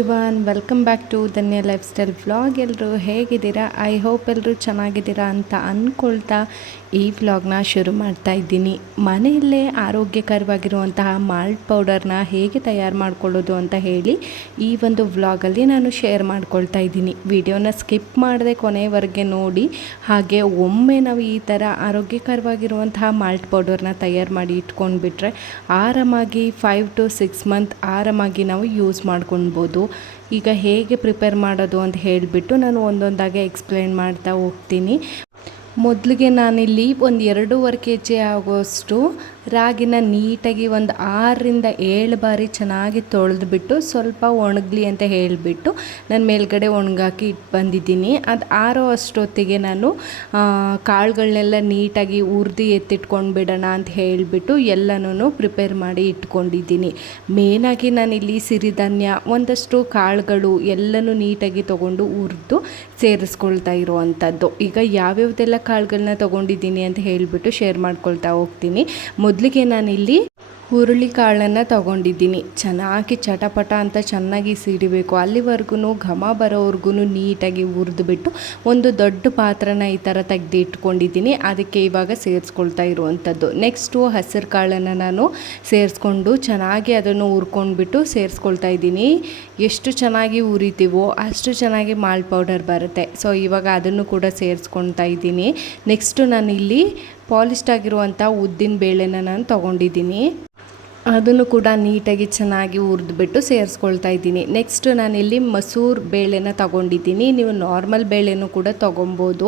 Everyone, welcome back to Dhanya lifestyle vlog. ಎಲ್ಲರೂ ಹೇಗಿದ್ದೀರಾ? I hope ಎಲ್ಲರೂ ಚೆನ್ನಾಗಿದ್ದೀರಾ ಅಂತ ಅಂದ್ಕೊಳ್ತಾ ಈ ವ್ಲಾಗ್ನ ಶುರು ಮಾಡ್ತಾ ಇದ್ದೀನಿ. ಮನೆಯಲ್ಲೇ ಆರೋಗ್ಯಕರವಾಗಿರುವಂತಹ ಮಾಲ್ಟ್ ಪೌಡರ್ನ ಹೇಗೆ ತಯಾರು ಮಾಡ್ಕೊಳ್ಳೋದು ಅಂತ ಹೇಳಿ ಈ ಒಂದು ವ್ಲಾಗಲ್ಲಿ ನಾನು ಶೇರ್ ಮಾಡ್ಕೊಳ್ತಾ ಇದ್ದೀನಿ. ವಿಡಿಯೋನ ಸ್ಕಿಪ್ ಮಾಡದೆ ಕೊನೆಯವರೆಗೆ ನೋಡಿ. ಹಾಗೆ ಒಮ್ಮೆ ನಾವು ಈ ಥರ ಆರೋಗ್ಯಕರವಾಗಿರುವಂತಹ ಮಾಲ್ಟ್ ಪೌಡರ್ನ ತಯಾರು ಮಾಡಿ ಇಟ್ಕೊಂಡ್ಬಿಟ್ರೆ ಆರಾಮಾಗಿ 5 to 6 ಮಂತ್ ಆರಾಮಾಗಿ ನಾವು ಯೂಸ್ ಮಾಡ್ಕೊಳ್ಬೋದು. ಈಗ ಹೇಗೆ ಪ್ರಿಪೇರ್ ಮಾಡೋದು ಅಂತ ಹೇಳಿಬಿಟ್ಟು ನಾನು ಒಂದೊಂದಾಗೆ ಎಕ್ಸ್ಪ್ಲೇನ್ ಮಾಡ್ತಾ ಹೋಗ್ತೀನಿ. ಮೊದಲಿಗೆ ನಾನಿಲ್ಲಿ ಒಂದು 2.5 kg ಆಗೋಷ್ಟು ರಾಗಿನ ನೀಟಾಗಿ ಒಂದು 6-7 ಬಾರಿ ಚೆನ್ನಾಗಿ ತೊಳೆದ್ಬಿಟ್ಟು ಸ್ವಲ್ಪ ಒಣಗಲಿ ಅಂತ ಹೇಳಿಬಿಟ್ಟು ನಾನು ಮೇಲ್ಗಡೆ ಒಣಗಾಕಿ ಇಟ್ಟು ಬಂದಿದ್ದೀನಿ. ಅದು ಆರೋ ಅಷ್ಟೊತ್ತಿಗೆ ನಾನು ಕಾಳುಗಳನ್ನೆಲ್ಲ ನೀಟಾಗಿ ಹುರಿದು ಎತ್ತಿಟ್ಕೊಂಡು ಬಿಡೋಣ ಅಂತ ಹೇಳಿಬಿಟ್ಟು ಎಲ್ಲನೂ ಪ್ರಿಪೇರ್ ಮಾಡಿ ಇಟ್ಕೊಂಡಿದ್ದೀನಿ. ಮೇನಾಗಿ ನಾನಿಲ್ಲಿ ಸಿರಿಧಾನ್ಯ ಒಂದಷ್ಟು ಕಾಳುಗಳು ಎಲ್ಲನೂ ನೀಟಾಗಿ ತೊಗೊಂಡು ಹುರಿದು ಸೇರಿಸ್ಕೊಳ್ತಾ ಇರುವಂಥದ್ದು. ಈಗ ಯಾವ್ಯಾವ್ದೆಲ್ಲ ಕಾಳುಗಳನ್ನ ತೊಗೊಂಡಿದ್ದೀನಿ ಅಂತ ಹೇಳಿಬಿಟ್ಟು ಶೇರ್ ಮಾಡ್ಕೊಳ್ತಾ ಹೋಗ್ತೀನಿ. ಮೊದಲಿಗೆ ನಾನಿಲ್ಲಿ ಹುರುಳಿ ಕಾಳನ್ನು ತೊಗೊಂಡಿದ್ದೀನಿ. ಚೆನ್ನಾಗಿ ಚಟಪಟ ಅಂತ ಚೆನ್ನಾಗಿ ಸಿಡಿಬೇಕು. ಅಲ್ಲಿವರೆಗೂ ಘಮ ಬರೋವರೆಗೂ ನೀಟಾಗಿ ಹುರಿದ್ಬಿಟ್ಟು ಒಂದು ದೊಡ್ಡ ಪಾತ್ರನ ಈ ಥರ ತೆಗೆದು ಇಟ್ಕೊಂಡಿದ್ದೀನಿ. ಅದಕ್ಕೆ ಇವಾಗ ಸೇರಿಸ್ಕೊಳ್ತಾ ಇರುವಂಥದ್ದು. ನೆಕ್ಸ್ಟು ಹಸಿರು ಕಾಳನ್ನು ನಾನು ಸೇರಿಸ್ಕೊಂಡು ಚೆನ್ನಾಗಿ ಅದನ್ನು ಹುರ್ಕೊಂಡ್ಬಿಟ್ಟು ಸೇರಿಸ್ಕೊಳ್ತಾ ಇದ್ದೀನಿ. ಎಷ್ಟು ಚೆನ್ನಾಗಿ ಹುರಿತೀವೋ ಅಷ್ಟು ಚೆನ್ನಾಗಿ ಮಾಲ್ಟ್ ಪೌಡರ್ ಬರುತ್ತೆ. ಸೊ ಇವಾಗ ಅದನ್ನು ಕೂಡ ಸೇರಿಸ್ಕೊಳ್ತಾ ಇದ್ದೀನಿ. ನೆಕ್ಸ್ಟು ನಾನಿಲ್ಲಿ ಪಾಲಿಷ್ಡ್ ಆಗಿರುವಂಥ ಉದ್ದಿನ ಬೇಳೆನ ನಾನು ತೊಗೊಂಡಿದ್ದೀನಿ. ಅದನ್ನು ಕೂಡ ನೀಟಾಗಿ ಚೆನ್ನಾಗಿ ಹುರಿದ್ಬಿಟ್ಟು ಸೇರಿಸ್ಕೊಳ್ತಾ ಇದ್ದೀನಿ. ನೆಕ್ಸ್ಟ್ ನಾನಿಲ್ಲಿ ಮಸೂರು ಬೇಳೆನ ತೊಗೊಂಡಿದ್ದೀನಿ. ನೀವು ನಾರ್ಮಲ್ ಬೇಳೆನೂ ಕೂಡ ತೊಗೊಬೋದು.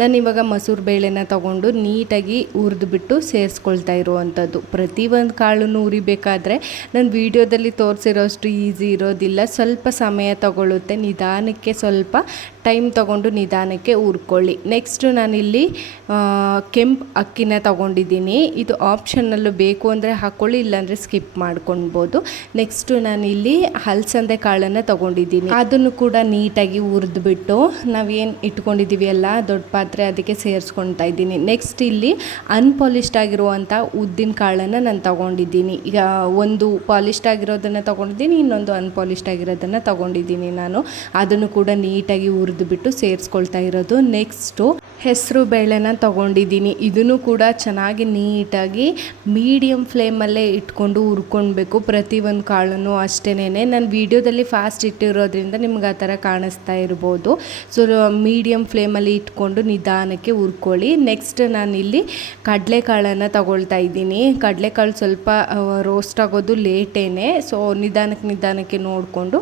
ನಾನು ಇವಾಗ ಮಸೂರು ಬೇಳೆನ ತೊಗೊಂಡು ನೀಟಾಗಿ ಹುರಿದ್ಬಿಟ್ಟು ಸೇರಿಸ್ಕೊಳ್ತಾ ಇರುವಂಥದ್ದು. ಪ್ರತಿಯೊಂದು ಕಾಳನ್ನು ಹುರಿಬೇಕಾದ್ರೆ ನಾನು ವಿಡಿಯೋದಲ್ಲಿ ತೋರಿಸಿರೋಷ್ಟು ಈಸಿ ಇರೋದಿಲ್ಲ. ಸ್ವಲ್ಪ ಸಮಯ ತಗೊಳ್ಳುತ್ತೆ. ನಿಧಾನಕ್ಕೆ ಸ್ವಲ್ಪ ಟೈಮ್ ತೊಗೊಂಡು ನಿಧಾನಕ್ಕೆ ಹುರ್ಕೊಳ್ಳಿ. ನೆಕ್ಸ್ಟು ನಾನಿಲ್ಲಿ ಕೆಂಪು ಅಕ್ಕಿನ ತೊಗೊಂಡಿದ್ದೀನಿ. ಇದು ಆಪ್ಷನಲ್ಲು, ಬೇಕು ಅಂದರೆ ಹಾಕ್ಕೊಳ್ಳಿ, ಇಲ್ಲಾಂದರೆ ಸ್ಕಿಪ್ ಮಾಡ್ಕೊಳ್ಬೋದು. ನೆಕ್ಸ್ಟು ನಾನಿಲ್ಲಿ ಹಲಸಂದೆ ಕಾಳನ್ನು ತೊಗೊಂಡಿದ್ದೀನಿ. ಅದನ್ನು ಕೂಡ ನೀಟಾಗಿ ಹುರಿದ್ಬಿಟ್ಟು ನಾವೇನು ಇಟ್ಕೊಂಡಿದ್ದೀವಿ ಎಲ್ಲ ದೊಡ್ಡ ಪಾತ್ರೆ ಅದಕ್ಕೆ ಸೇರಿಸ್ಕೊಳ್ತಾ ಇದ್ದೀನಿ. ನೆಕ್ಸ್ಟ್ ಇಲ್ಲಿ ಅನ್ಪಾಲಿಷ್ಡ್ ಆಗಿರುವಂಥ ಉದ್ದಿನ ಕಾಳನ್ನು ನಾನು ತೊಗೊಂಡಿದ್ದೀನಿ. ಈಗ ಒಂದು ಪಾಲಿಷ್ಡ್ ಆಗಿರೋದನ್ನು ತೊಗೊಂಡಿದ್ದೀನಿ, ಇನ್ನೊಂದು ಅನ್ಪಾಲಿಷ್ಡ್ ಆಗಿರೋದನ್ನು ತೊಗೊಂಡಿದ್ದೀನಿ ನಾನು. ಅದನ್ನು ಕೂಡ ನೀಟಾಗಿ ಹುರಿದ್ಬಿಟ್ಟು ಸೇರಿಸ್ಕೊಳ್ತಾ ಇರೋದು. ನೆಕ್ಸ್ಟು ಹೆಸರು ಬೇಳೆನ ತೊಗೊಂಡಿದ್ದೀನಿ. ಇದನ್ನು ಕೂಡ ಚೆನ್ನಾಗಿ ನೀಟಾಗಿ ಮೀಡಿಯಮ್ ಫ್ಲೇಮಲ್ಲೇ ಇಟ್ಕೊಂಡು ಹುರ್ಕೊಳ್ಬೇಕು. ಪ್ರತಿಯೊಂದು ಕಾಳನ್ನು ಅಷ್ಟೇನೆ. ನಾನು ವೀಡಿಯೋದಲ್ಲಿ ಫಾಸ್ಟ್ ಇಟ್ಟಿರೋದ್ರಿಂದ ನಿಮ್ಗೆ ಆ ಥರ ಕಾಣಿಸ್ತಾ ಇರ್ಬೋದು. ಸೊ ಮೀಡಿಯಮ್ ಫ್ಲೇಮಲ್ಲಿ ಇಟ್ಕೊಂಡು ನಿಧಾನಕ್ಕೆ ಹುರ್ಕೊಳ್ಳಿ. ನೆಕ್ಸ್ಟ್ ನಾನಿಲ್ಲಿ ಕಡಲೆಕಾಳನ್ನು ತಗೊಳ್ತಾ ಇದ್ದೀನಿ. ಕಡಲೆಕಾಳು ಸ್ವಲ್ಪ ರೋಸ್ಟ್ ಆಗೋದು ಲೇಟೇನೆ. ಸೊ ನಿಧಾನಕ್ಕೆ ನೋಡಿಕೊಂಡು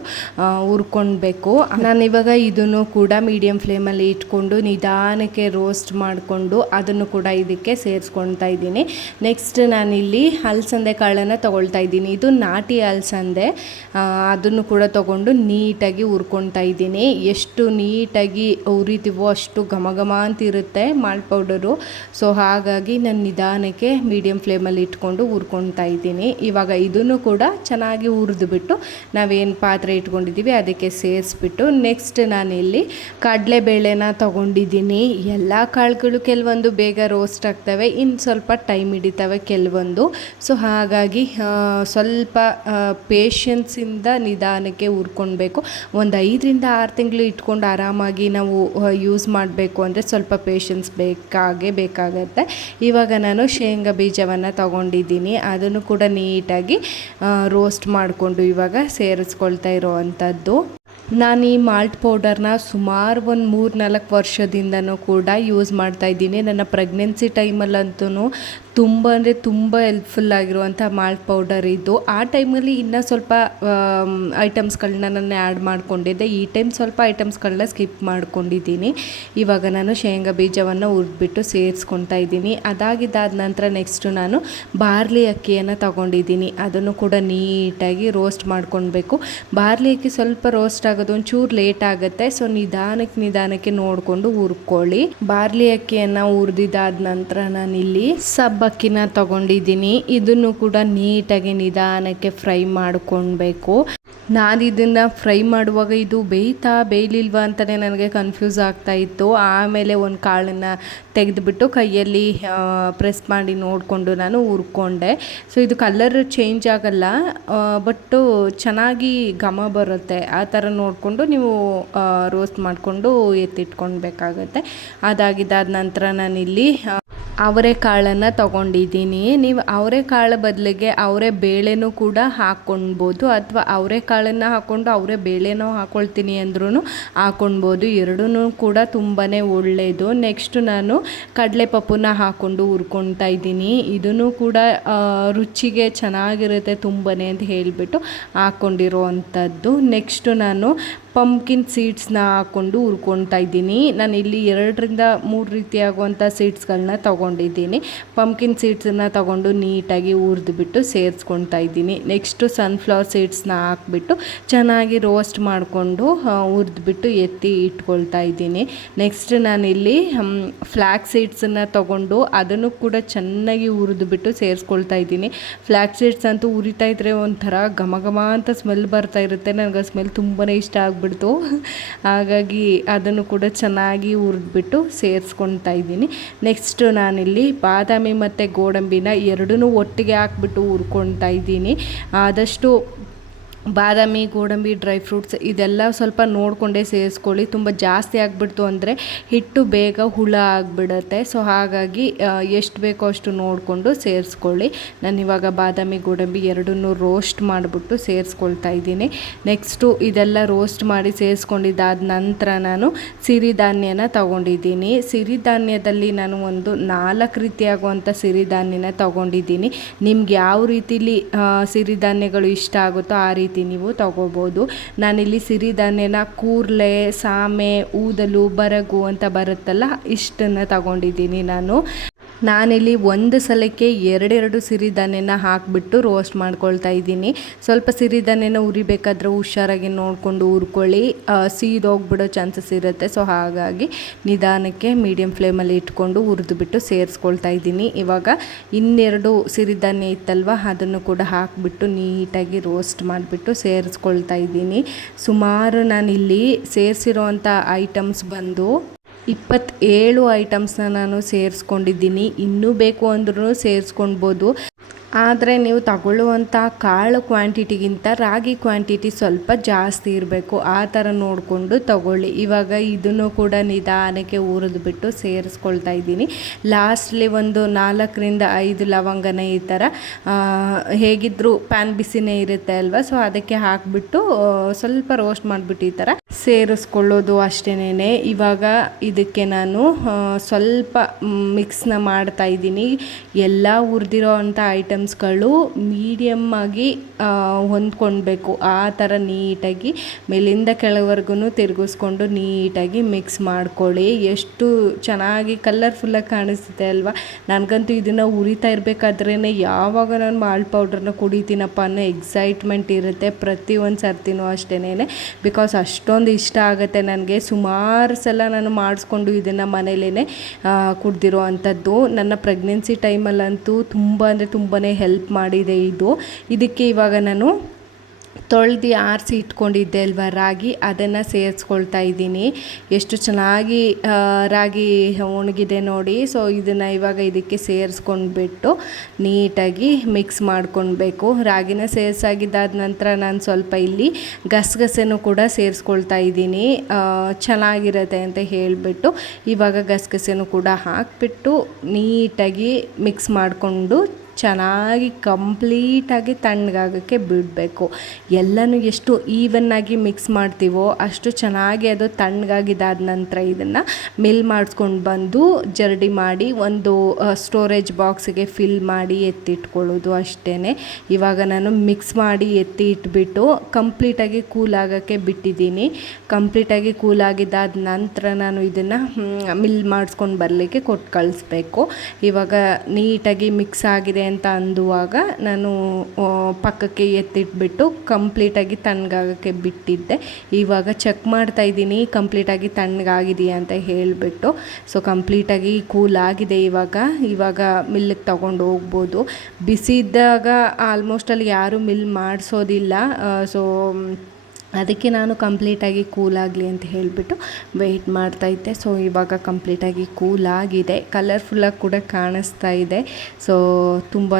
ಹುರ್ಕೊಳ್ಬೇಕು. ನಾನಿವಾಗ ಇದನ್ನು ಕೂಡ ಮೀಡಿಯಮ್ ಫ್ಲೇಮಲ್ಲಿ ಇಟ್ಕೊಂಡು ನಿಧಾನಕ್ಕೆ ರೋಸ್ಟ್ ಮಾಡಿಕೊಂಡು ಅದನ್ನು ಕೂಡ ಇದಕ್ಕೆ ಸೇರಿಸ್ಕೊಳ್ತಾ ಇದ್ದೀನಿ. ನೆಕ್ಸ್ಟ್ ನಾನಿಲ್ಲಿ ಹಲಸಂದೆ ಕಾಳನ್ನು ತೊಗೊಳ್ತಾ ಇದ್ದೀನಿ. ಇದು ನಾಟಿ ಹಲಸಂದೆ. ಅದನ್ನು ಕೂಡ ತೊಗೊಂಡು ನೀಟಾಗಿ ಹುರ್ಕೊಳ್ತಾ ಇದ್ದೀನಿ. ಎಷ್ಟು ನೀಟಾಗಿ ಹುರಿತೀವೋ ಅಷ್ಟು ಘಮ ಘಮ ಅಂತಿರುತ್ತೆ ಮಾಲ್ಟ್ ಪೌಡರು. ಸೊ ಹಾಗಾಗಿ ನಾನು ನಿಧಾನಕ್ಕೆ ಮೀಡಿಯಮ್ ಫ್ಲೇಮಲ್ಲಿ ಇಟ್ಕೊಂಡು ಹುರ್ಕೊಳ್ತಾ ಇದ್ದೀನಿ. ಇವಾಗ ಇದನ್ನು ಕೂಡ ಚೆನ್ನಾಗಿ ಹುರಿದ್ಬಿಟ್ಟು ನಾವೇನು ಪಾತ್ರೆ ಇಟ್ಕೊಂಡಿದ್ದೀವಿ ಅದಕ್ಕೆ ಸೇರಿಸ್ಬಿಟ್ಟು ನೆಕ್ಸ್ಟ್ ನಾನಿಲ್ಲಿ ಕಡಲೆಬೇಳೆನ ತೊಗೊಂಡಿದ್ದೀನಿ. ಎಲ್ಲ ಕಾಳುಗಳು ಕೆಲವೊಂದು ಬೇಗ ರೋಸ್ಟ್ ಆಗ್ತವೆ, ಇನ್ನು ಸ್ವಲ್ಪ ಟೈಮ್ ಹಿಡಿತವೆ ಕೆಲವೊಂದು. ಸೊ ಹಾಗಾಗಿ ಸ್ವಲ್ಪ ಪೇಷನ್ಸಿಂದ ನಿಧಾನಕ್ಕೆ ಹುರ್ಕೊಳ್ಬೇಕು. ಒಂದು 5-6 ತಿಂಗಳು ಇಟ್ಕೊಂಡು ಆರಾಮಾಗಿ ನಾವು ಯೂಸ್ ಮಾಡಬೇಕು ಅಂದರೆ ಸ್ವಲ್ಪ ಪೇಷನ್ಸ್ ಬೇಕಾಗತ್ತೆ. ಇವಾಗ ನಾನು ಶೇಂಗಾ ಬೀಜವನ್ನು ತೊಗೊಂಡಿದ್ದೀನಿ. ಅದನ್ನು ಕೂಡ ನೀಟಾಗಿ ರೋಸ್ಟ್ ಮಾಡಿಕೊಂಡು ಇವಾಗ ಸೇರಿಸ್ಕೊಳ್ತಾ ಇರೋವಂಥದ್ದು. ನಾನು ಈ ಮಾಲ್ಟ್ ಪೌಡರ್ನ ಸುಮಾರು ಒಂದು 3-4 ವರ್ಷದಿಂದನೂ ಕೂಡ ಯೂಸ್ ಮಾಡ್ತಾಯಿದ್ದೀನಿ. ನನ್ನ ಪ್ರೆಗ್ನೆನ್ಸಿ ಟೈಮಲ್ಲಂತೂ ತುಂಬ ಅಂದರೆ ತುಂಬ ಹೆಲ್ಪ್ಫುಲ್ ಆಗಿರುವಂಥ ಮಾಲ್ಟ್ ಪೌಡರ್ ಇದು. ಆ ಟೈಮಲ್ಲಿ ಇನ್ನೂ ಸ್ವಲ್ಪ ಐಟಮ್ಸ್ಗಳನ್ನ ನಾನು ಆ್ಯಡ್ ಮಾಡ್ಕೊಂಡಿದ್ದೆ. ಈ ಟೈಮ್ ಸ್ವಲ್ಪ ಐಟಮ್ಸ್ಗಳನ್ನ ಸ್ಕಿಪ್ ಮಾಡ್ಕೊಂಡಿದ್ದೀನಿ. ಇವಾಗ ನಾನು ಶೇಂಗಾ ಬೀಜವನ್ನು ಹುರಿದ್ಬಿಟ್ಟು ಸೇರಿಸ್ಕೊಳ್ತಾ ಇದ್ದೀನಿ. ಅದಾದ ನಂತರ ನೆಕ್ಸ್ಟು ನಾನು ಬಾರ್ಲಿ ಅಕ್ಕಿಯನ್ನು ತೊಗೊಂಡಿದ್ದೀನಿ. ಅದನ್ನು ಕೂಡ ನೀಟಾಗಿ ರೋಸ್ಟ್ ಮಾಡ್ಕೊಳ್ಬೇಕು. ಬಾರ್ಲಿ ಅಕ್ಕಿ ಸ್ವಲ್ಪ ರೋಸ್ಟ್ ಆಗೋದು ಒಂಚೂರು ಲೇಟ್ ಆಗುತ್ತೆ. ಸೊ ನಿಧಾನಕ್ಕೆ ನೋಡಿಕೊಂಡು ಹುರ್ಕೊಳ್ಳಿ. ಬಾರ್ಲಿ ಅಕ್ಕಿಯನ್ನು ಹುರಿದಿದ್ದಾದ ನಂತರ ನಾನಿಲ್ಲಿ ಅಕ್ಕಿನ ತೊಗೊಂಡಿದ್ದೀನಿ. ಇದನ್ನು ಕೂಡ ನೀಟಾಗಿ ನಿಧಾನಕ್ಕೆ ಫ್ರೈ ಮಾಡ್ಕೊಳ್ಬೇಕು. ನಾನು ಇದನ್ನು ಫ್ರೈ ಮಾಡುವಾಗ ಇದು ಬೇಯಲಿಲ್ವಾ ಅಂತಲೇ ನನಗೆ ಕನ್ಫ್ಯೂಸ್ ಆಗ್ತಾ ಇತ್ತು. ಆಮೇಲೆ ಒಂದು ಕಾಳನ್ನು ತೆಗೆದುಬಿಟ್ಟು ಕೈಯಲ್ಲಿ ಪ್ರೆಸ್ ಮಾಡಿ ನೋಡಿಕೊಂಡು ನಾನು ಹುರ್ಕೊಂಡೆ. ಸೊ ಇದು ಕಲರ್ ಚೇಂಜ್ ಆಗಲ್ಲ, ಬಟ್ಟು ಚೆನ್ನಾಗಿ ಘಮ ಬರುತ್ತೆ. ಆ ಥರ ನೋಡಿಕೊಂಡು ನೀವು ರೋಸ್ಟ್ ಮಾಡಿಕೊಂಡು ಎತ್ತಿಟ್ಕೊಳ್ಬೇಕಾಗತ್ತೆ. ಅದಾಗಿದ್ದಾದ ನಂತರ ನಾನಿಲ್ಲಿ ಅವರೆಕಾಳನ್ನು ತೊಗೊಂಡಿದ್ದೀನಿ. ನೀವು ಅವರೆಕಾಳು ಬದಲಿಗೆ ಅವರೆ ಬೇಳೆನೂ ಕೂಡ ಹಾಕ್ಕೊಳ್ಬೋದು, ಅಥವಾ ಅವರೆಕಾಳನ್ನು ಹಾಕ್ಕೊಂಡು ಅವರೆ ಬೇಳೆನೂ ಹಾಕ್ಕೊಳ್ತೀನಿ ಅಂದ್ರೂ ಹಾಕ್ಕೊಳ್ಬೋದು. ಎರಡೂ ಕೂಡ ತುಂಬಾ ಒಳ್ಳೆಯದು. ನೆಕ್ಸ್ಟು ನಾನು ಕಡಲೆಪಪ್ಪುನ ಹಾಕ್ಕೊಂಡು ಹುರ್ಕೊಳ್ತಾ ಇದ್ದೀನಿ. ಇದೂ ಕೂಡ ರುಚಿಗೆ ಚೆನ್ನಾಗಿರುತ್ತೆ ತುಂಬಾ ಅಂತ ಹೇಳಿಬಿಟ್ಟು ಹಾಕ್ಕೊಂಡಿರೋ ಅಂಥದ್ದು. ನೆಕ್ಸ್ಟು ನಾನು ಪಂಪ್ಕಿನ್ ಸೀಡ್ಸ್ನ ಹಾಕ್ಕೊಂಡು ಹುರ್ಕೊಳ್ತಾ ಇದ್ದೀನಿ. ನಾನು ಇಲ್ಲಿ 2-3 ರೀತಿಯಾಗುವಂಥ ಸೀಡ್ಸ್ಗಳನ್ನ ತೊಗೊಂಡಿದ್ದೀನಿ. ಪಂಪ್ಕಿನ್ ಸೀಡ್ಸನ್ನು ತೊಗೊಂಡು ನೀಟಾಗಿ ಹುರಿದ್ಬಿಟ್ಟು ಸೇರಿಸ್ಕೊಳ್ತಾ ಇದ್ದೀನಿ. ನೆಕ್ಸ್ಟು ಸನ್ಫ್ಲವರ್ ಸೀಡ್ಸ್ನ ಹಾಕ್ಬಿಟ್ಟು ಚೆನ್ನಾಗಿ ರೋಸ್ಟ್ ಮಾಡಿಕೊಂಡು ಹುರಿದ್ಬಿಟ್ಟು ಎತ್ತಿ ಇಟ್ಕೊಳ್ತಾ ಇದ್ದೀನಿ. ನೆಕ್ಸ್ಟ್ ನಾನಿಲ್ಲಿ ಫ್ಲ್ಯಾಕ್ ಸೀಡ್ಸನ್ನು ತೊಗೊಂಡು ಅದನ್ನು ಕೂಡ ಚೆನ್ನಾಗಿ ಹುರಿದ್ಬಿಟ್ಟು ಸೇರಿಸ್ಕೊಳ್ತಾ ಇದ್ದೀನಿ. ಫ್ಲ್ಯಾಕ್ ಸೀಡ್ಸ್ ಅಂತೂ ಹುರಿತಾ ಇದ್ದರೆ ಒಂಥರ ಘಮ ಘಮ ಅಂತ ಸ್ಮೆಲ್ ಬರ್ತಾ ಇರುತ್ತೆ. ನನಗೆ ಆ ಸ್ಮೆಲ್ ತುಂಬಾ ಇಷ್ಟ ಆಗ್ಬಿಡ್ತು. ಹಾಗಾಗಿ ಅದನ್ನು ಕೂಡ ಚೆನ್ನಾಗಿ ಹುರಿದ್ಬಿಟ್ಟು ಸೇರಿಸ್ಕೊಳ್ತಾ ಇದ್ದೀನಿ. ನೆಕ್ಸ್ಟ್ ನಾನಿಲ್ಲಿ ಬಾದಾಮಿ ಮತ್ತು ಗೋಡಂಬಿನ ಎರಡನ್ನೂ ಒಟ್ಟಿಗೆ ಹಾಕ್ಬಿಟ್ಟು ಹುರ್ಕೊಳ್ತಾ ಇದ್ದೀನಿ. ಆದಷ್ಟು ಬಾದಾಮಿ, ಗೋಡಂಬಿ, ಡ್ರೈ ಫ್ರೂಟ್ಸ್ ಇದೆಲ್ಲ ಸ್ವಲ್ಪ ನೋಡಿಕೊಂಡೇ ಸೇರಿಸ್ಕೊಳ್ಳಿ. ತುಂಬ ಜಾಸ್ತಿ ಆಗಿಬಿಡ್ತು ಅಂದರೆ ಹಿಟ್ಟು ಬೇಗ ಹುಳ ಆಗಿಬಿಡುತ್ತೆ. ಸೊ ಹಾಗಾಗಿ ಎಷ್ಟು ಬೇಕೋ ಅಷ್ಟು ನೋಡಿಕೊಂಡು ಸೇರಿಸ್ಕೊಳ್ಳಿ. ನಾನಿವಾಗ ಬಾದಾಮಿ, ಗೋಡಂಬಿ ಎರಡನ್ನೂ ರೋಸ್ಟ್ ಮಾಡಿಬಿಟ್ಟು ಸೇರಿಸ್ಕೊಳ್ತಾ ಇದ್ದೀನಿ. ನೆಕ್ಸ್ಟು ಇದೆಲ್ಲ ರೋಸ್ಟ್ ಮಾಡಿ ಸೇರಿಸ್ಕೊಂಡಿದ್ದಾದ ನಂತರ ನಾನು ಸಿರಿಧಾನ್ಯನ ತೊಗೊಂಡಿದ್ದೀನಿ. ಸಿರಿಧಾನ್ಯದಲ್ಲಿ ನಾನು ಒಂದು 4 ರೀತಿಯಾಗುವಂಥ ಸಿರಿಧಾನ್ಯನ ತೊಗೊಂಡಿದ್ದೀನಿ. ನಿಮ್ಗೆ ಯಾವ ರೀತಿಲಿ ಸಿರಿಧಾನ್ಯಗಳು ಇಷ್ಟ ಆಗುತ್ತೋ ಆ ರೀತಿ ನೀವು ತಗೋಬೋದು. ನಾನಿಲ್ಲಿ ಸಿರಿಧಾನ್ಯನ ಕೂರ್ಲೆ, ಸಾಮೆ, ಊದಲು, ಬರಗು ಅಂತ ಬರುತ್ತಲ್ಲ, ಇಷ್ಟನ್ನು ತಗೊಂಡಿದ್ದೀನಿ. ನಾನಿಲ್ಲಿ ಒಂದು ಸಲಕ್ಕೆ 2 ಸಿರಿಧಾನ್ಯನ ಹಾಕಿಬಿಟ್ಟು ರೋಸ್ಟ್ ಮಾಡ್ಕೊಳ್ತಾ ಇದ್ದೀನಿ. ಸ್ವಲ್ಪ ಸಿರಿಧಾನ್ಯನ ಉರಿಬೇಕಾದ್ರೆ ಹುಷಾರಾಗಿ ನೋಡಿಕೊಂಡು ಹುರ್ಕೊಳ್ಳಿ, ಸೀದೋಗ್ಬಿಡೋ ಚಾನ್ಸಸ್ ಇರುತ್ತೆ. ಸೊ ಹಾಗಾಗಿ ನಿಧಾನಕ್ಕೆ ಮೀಡಿಯಮ್ ಫ್ಲೇಮಲ್ಲಿ ಇಟ್ಕೊಂಡು ಹುರಿದ್ಬಿಟ್ಟು ಸೇರಿಸ್ಕೊಳ್ತಾ ಇದ್ದೀನಿ. ಇವಾಗ 2 ಸಿರಿಧಾನ್ಯ ಇತ್ತಲ್ವ, ಅದನ್ನು ಕೂಡ ಹಾಕಿಬಿಟ್ಟು ನೀಟಾಗಿ ರೋಸ್ಟ್ ಮಾಡಿಬಿಟ್ಟು ಸೇರಿಸ್ಕೊಳ್ತಾ ಇದ್ದೀನಿ. ಸುಮಾರು ನಾನಿಲ್ಲಿ ಸೇರಿಸಿರೋವಂಥ ಐಟಮ್ಸ್ ಬಂದು 27 ಐಟಮ್ಸ್ನ ನಾನು ಸೇರಿಸ್ಕೊಂಡಿದ್ದೀನಿ. ಇನ್ನೂ ಬೇಕು ಅಂದ್ರೂ ಸೇರಿಸ್ಕೊಳ್ಬೋದು. ಆದರೆ ನೀವು ತಗೊಳ್ಳುವಂಥ ಕಾಳು ಕ್ವಾಂಟಿಟಿಗಿಂತ ರಾಗಿ ಕ್ವಾಂಟಿಟಿ ಸ್ವಲ್ಪ ಜಾಸ್ತಿ ಇರಬೇಕು. ಆ ಥರ ನೋಡಿಕೊಂಡು ತಗೊಳ್ಳಿ. ಇವಾಗ ಇದನ್ನು ಕೂಡ ನಿಧಾನಕ್ಕೆ ಹುರಿದ್ಬಿಟ್ಟು ಸೇರಿಸ್ಕೊಳ್ತಾ ಇದ್ದೀನಿ. ಲಾಸ್ಟ್ಲಿ ಒಂದು 4-5 ಲವಂಗನ ಈ ಥರ ಹೇಗಿದ್ದರೂ ಪ್ಯಾನ್ ಬಿಸಿನೇ ಇರುತ್ತೆ ಅಲ್ವಾ, ಸೊ ಅದಕ್ಕೆ ಹಾಕಿಬಿಟ್ಟು ಸ್ವಲ್ಪ ರೋಸ್ಟ್ ಮಾಡಿಬಿಟ್ಟು ಈ ಥರ ಸೇರಿಸ್ಕೊಳ್ಳೋದು ಅಷ್ಟೇನೆ. ಇವಾಗ ಇದಕ್ಕೆ ನಾನು ಸ್ವಲ್ಪ ಮಿಕ್ಸ್ನ ಮಾಡ್ತಾ ಇದ್ದೀನಿ. ಎಲ್ಲ ಹುರಿದಿರೋ ಅಂಥ ಐಟಮ್ಸ್ಗಳು ಮೀಡಿಯಮ್ ಆಗಿ ಹೊಂದ್ಕೊಳ್ಬೇಕು. ಆ ಥರ ನೀಟಾಗಿ ಮೇಲಿಂದ ಕೆಳವರೆಗೂ ತಿರುಗಿಸ್ಕೊಂಡು ನೀಟಾಗಿ ಮಿಕ್ಸ್ ಮಾಡ್ಕೊಳ್ಳಿ. ಎಷ್ಟು ಚೆನ್ನಾಗಿ ಕಲರ್ಫುಲ್ಲಾಗಿ ಕಾಣಿಸುತ್ತೆ ಅಲ್ವಾ. ನನಗಂತೂ ಇದನ್ನು ಹುರಿತಾ ಇರಬೇಕಾದ್ರೇ ಯಾವಾಗ ನಾನು ಮಾಲ್ಟ್ ಪೌಡ್ರನ್ನ ಕುಡಿತೀನಪ್ಪ ಅನ್ನೋ ಎಕ್ಸೈಟ್ಮೆಂಟ್ ಇರುತ್ತೆ ಪ್ರತಿಯೊಂದು ಸರ್ತಿನೂ ಅಷ್ಟೇನೆ. ಬಿಕಾಸ್ ಅಷ್ಟೊಂದು ಇಷ್ಟ ಆಗುತ್ತೆ ನನಗೆ. ಸುಮಾರು ಸಲ ನಾನು ಮಾಡಿಸ್ಕೊಂಡು ಇದನ್ನು ಮನೇಲೇ ಕುಡ್ದಿರೋ ಅಂಥದ್ದು. ನನ್ನ ಪ್ರೆಗ್ನೆನ್ಸಿ ಟೈಮಲ್ಲಂತೂ ತುಂಬ ಅಂದರೆ ತುಂಬಾ ಹೆಲ್ಪ್ ಮಾಡಿದೆ ಇದು. ಇದಕ್ಕೆ ಇವಾಗ ನಾನು ತೊಳೆದು ಆರಿಸಿ ಇಟ್ಕೊಂಡಿದ್ದೆ ಅಲ್ವಾ ರಾಗಿ, ಅದನ್ನು ಸೇರಿಸ್ಕೊಳ್ತಾ ಇದ್ದೀನಿ. ಎಷ್ಟು ಚೆನ್ನಾಗಿ ರಾಗಿ ಒಣಗಿದೆ ನೋಡಿ. ಸೊ ಇದನ್ನು ಇವಾಗ ಇದಕ್ಕೆ ಸೇರಿಸ್ಕೊಂಡ್ಬಿಟ್ಟು ನೀಟಾಗಿ ಮಿಕ್ಸ್ ಮಾಡ್ಕೊಳ್ಬೇಕು. ರಾಗಿನ ಸೇರಿಸಾಗಿದ್ದಾದ ನಂತರ ನಾನು ಸ್ವಲ್ಪ ಇಲ್ಲಿ ಗಸಗಸೆನೂ ಕೂಡ ಸೇರಿಸ್ಕೊಳ್ತಾ ಇದ್ದೀನಿ, ಚೆನ್ನಾಗಿರುತ್ತೆ ಅಂತ ಹೇಳಿಬಿಟ್ಟು. ಇವಾಗ ಗಸಗಸೆನೂ ಕೂಡ ಹಾಕಿಬಿಟ್ಟು ನೀಟಾಗಿ ಮಿಕ್ಸ್ ಮಾಡಿಕೊಂಡು ಚೆನ್ನಾಗಿ ಕಂಪ್ಲೀಟಾಗಿ ತಣ್ಣಗಾಗೋಕ್ಕೆ ಬಿಡಬೇಕು. ಎಲ್ಲನೂ ಎಷ್ಟು ಈವನ್ನಾಗಿ ಮಿಕ್ಸ್ ಮಾಡ್ತೀವೋ ಅಷ್ಟು ಚೆನ್ನಾಗಿ ಅದು ತಣ್ಣಗಾಗಿದ್ದಾದ ನಂತರ ಇದನ್ನು ಮಿಲ್ ಮಾಡಿಸ್ಕೊಂಡು ಬಂದು ಜರಡಿ ಮಾಡಿ ಒಂದು ಸ್ಟೋರೇಜ್ ಬಾಕ್ಸಿಗೆ ಫಿಲ್ ಮಾಡಿ ಎತ್ತಿಟ್ಕೊಳ್ಳೋದು ಅಷ್ಟೇ. ಇವಾಗ ನಾನು ಮಿಕ್ಸ್ ಮಾಡಿ ಎತ್ತಿ ಇಟ್ಬಿಟ್ಟು ಕಂಪ್ಲೀಟಾಗಿ ಕೂಲ್ ಆಗೋಕ್ಕೆ ಬಿಟ್ಟಿದ್ದೀನಿ. ಕಂಪ್ಲೀಟಾಗಿ ಕೂಲ್ ಆಗಿದ್ದಾದ ನಂತರ ನಾನು ಇದನ್ನು ಮಿಲ್ ಮಾಡಿಸ್ಕೊಂಡು ಬರಲಿಕ್ಕೆ ಕೊಟ್ಟು ಕಳಿಸ್ಬೇಕು. ಇವಾಗ ನೀಟಾಗಿ ಮಿಕ್ಸ್ ಆಗಿದೆ ತಣ್ಣಗಾಗಲಿ ಅಂತ ಅಂದುವಾಗ ನಾನು ಪಕ್ಕಕ್ಕೆ ಎತ್ತಿಟ್ಬಿಟ್ಟು ಕಂಪ್ಲೀಟಾಗಿ ತಣ್ಣಗಾಗೋಕ್ಕೆ ಬಿಟ್ಟಿದ್ದೆ. ಇವಾಗ ಚೆಕ್ ಮಾಡ್ತಾ ಇದ್ದೀನಿ ಕಂಪ್ಲೀಟಾಗಿ ತಣ್ಣಗಾಗಿದೆಯಾ ಅಂತ ಹೇಳಿಬಿಟ್ಟು. ಸೊ ಕಂಪ್ಲೀಟಾಗಿ ಕೂಲ್ ಆಗಿದೆ. ಇವಾಗ ಮಿಲ್ಲಿಗೆ ತಗೊಂಡು ಹೋಗ್ಬೋದು. ಬಿಸಿ ಇದ್ದಾಗ ಆಲ್ಮೋಸ್ಟ್ ಅಲ್ಲಿ ಯಾರೂ ಮಿಲ್ ಮಾಡಿಸೋದಿಲ್ಲ. ಸೊ ಅದಕ್ಕೆ ನಾನು ಕಂಪ್ಲೀಟಾಗಿ ಕೂಲ್ ಆಗಲಿ ಅಂತ ಹೇಳಿಬಿಟ್ಟು ವೆಯ್ಟ್ ಮಾಡ್ತಾಯಿದ್ದೆ. ಸೊ ಇವಾಗ ಕಂಪ್ಲೀಟಾಗಿ ಕೂಲ್ ಆಗಿದೆ. ಕಲರ್ಫುಲ್ಲಾಗಿ ಕೂಡ ಕಾಣಿಸ್ತಾ ಇದೆ. ಸೊ ತುಂಬಾ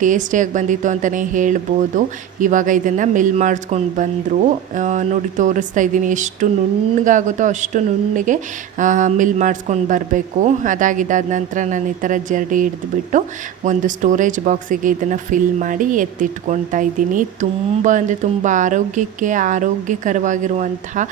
ಟೇಸ್ಟಿಯಾಗಿ ಬಂದಿತ್ತು ಅಂತಲೇ ಹೇಳ್ಬೋದು. ಇವಾಗ ಇದನ್ನು ಮಿಲ್ ಮಾಡಿಸ್ಕೊಂಡು ಬಂದರು. ನೋಡಿ ತೋರಿಸ್ತಾ ಇದ್ದೀನಿ, ಎಷ್ಟು ನುಣ್ಣಗಾಗುತ್ತೋ ಅಷ್ಟು ನುಣ್ಣಗೆ ಮಿಲ್ ಮಾಡಿಸ್ಕೊಂಡು ಬರಬೇಕು. ಅದಾದ ನಂತರ ನಾನು ಈ ಥರ ಜರಡಿ ಹಿಡಿದ್ಬಿಟ್ಟು ಒಂದು ಸ್ಟೋರೇಜ್ ಬಾಕ್ಸಿಗೆ ಇದನ್ನು ಫಿಲ್ ಮಾಡಿ ಎತ್ತಿಟ್ಕೊತಾ ಇದ್ದೀನಿ. ತುಂಬ ಆರೋಗ್ಯಕರವಾಗಿರುವಂತಹ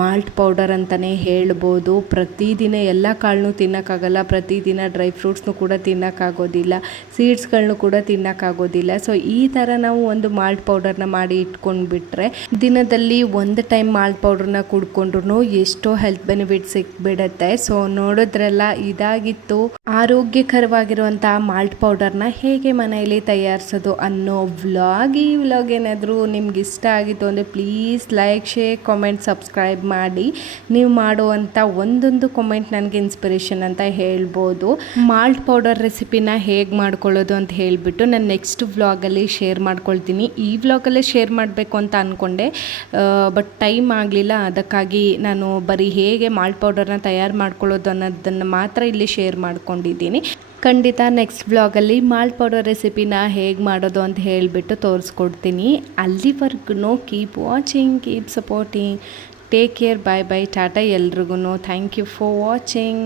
ಮಾಲ್ಟ್ ಪೌಡರ್ ಅಂತಲೇ ಹೇಳ್ಬೋದು. ಪ್ರತಿದಿನ ಎಲ್ಲ ಕಾಳನ್ನೂ ತಿನ್ನೋಕ್ಕಾಗಲ್ಲ, ಪ್ರತಿದಿನ ಡ್ರೈ ಫ್ರೂಟ್ಸ್ನೂ ಕೂಡ ತಿನ್ನೋಕ್ಕಾಗೋದಿಲ್ಲ, ಸೀಡ್ಸ್ಗಳನ್ನೂ ಕೂಡ ತಿನ್ನೋಕ್ಕಾಗೋದಿಲ್ಲ. ಸೊ ಈ ಥರ ನಾವು ಒಂದು ಮಾಲ್ಟ್ ಪೌಡರ್ನ ಮಾಡಿ ಇಟ್ಕೊಂಡ್ಬಿಟ್ರೆ ದಿನದಲ್ಲಿ ಒಂದು ಟೈಮ್ ಮಾಲ್ಟ್ ಪೌಡ್ರನ್ನ ಕುಡ್ಕೊಂಡ್ರು ಎಷ್ಟೋ ಹೆಲ್ತ್ ಬೆನಿಫಿಟ್ ಸಿಕ್ಬಿಡುತ್ತೆ. ಸೊ ನೋಡಿದ್ರಲ್ಲ, ಇದಾಗಿತ್ತು ಆರೋಗ್ಯಕರವಾಗಿರುವಂತಹ ಮಾಲ್ಟ್ ಪೌಡರ್ನ ಹೇಗೆ ಮನೆಯಲ್ಲಿ ತಯಾರಿಸೋದು ಅನ್ನೋ ವ್ಲಾಗ್. ಈ ವ್ಲಾಗ್ ಏನಾದರೂ ನಿಮ್ಗೆ ಇಷ್ಟ ಆಗಿತ್ತು ಅಂದರೆ please like, share, comment, subscribe ಮಾಡಿ. ನೀವು ಮಾಡುವಂಥ ಒಂದೊಂದು ಕಾಮೆಂಟ್ ನನಗೆ ಇನ್ಸ್ಪಿರೇಷನ್ ಅಂತ ಹೇಳ್ಬೋದು. ಮಾಲ್ಟ್ ಪೌಡರ್ ರೆಸಿಪಿನ ಹೇಗೆ ಮಾಡ್ಕೊಳ್ಳೋದು ಅಂತ ಹೇಳಿಬಿಟ್ಟು ನಾನು ನೆಕ್ಸ್ಟ್ ವ್ಲಾಗಲ್ಲಿ ಶೇರ್ ಮಾಡ್ಕೊಳ್ತೀನಿ. ಈ ವ್ಲಾಗಲ್ಲೇ ಶೇರ್ ಮಾಡಬೇಕು ಅಂತ ಅಂದ್ಕೊಂಡೆ, ಬಟ್ ಟೈಮ್ ಆಗಲಿಲ್ಲ. ಅದಕ್ಕಾಗಿ ನಾನು ಬರೀ ಹೇಗೆ ಮಾಲ್ಟ್ ಪೌಡರ್ನ ತಯಾರು ಮಾಡ್ಕೊಳ್ಳೋದು ಅನ್ನೋದನ್ನು ಮಾತ್ರ ಇಲ್ಲಿ ಶೇರ್ ಮಾಡ್ಕೊಂಡಿದ್ದೀನಿ. ಖಂಡಿತ ನೆಕ್ಸ್ಟ್ ವ್ಲಾಗಲ್ಲಿ ಮಾಲ್ಟ್ ಪೌಡರ್ ರೆಸಿಪಿನ ಹೇಗೆ ಮಾಡೋದು ಅಂತ ಹೇಳಿಬಿಟ್ಟು ತೋರಿಸ್ಕೊಡ್ತೀನಿ. ಅಲ್ಲಿವರೆಗೂ keep watching, keep supporting, take care, bye bye, ಟಾಟಾ ಎಲ್ರಿಗೂ. Thank you for watching.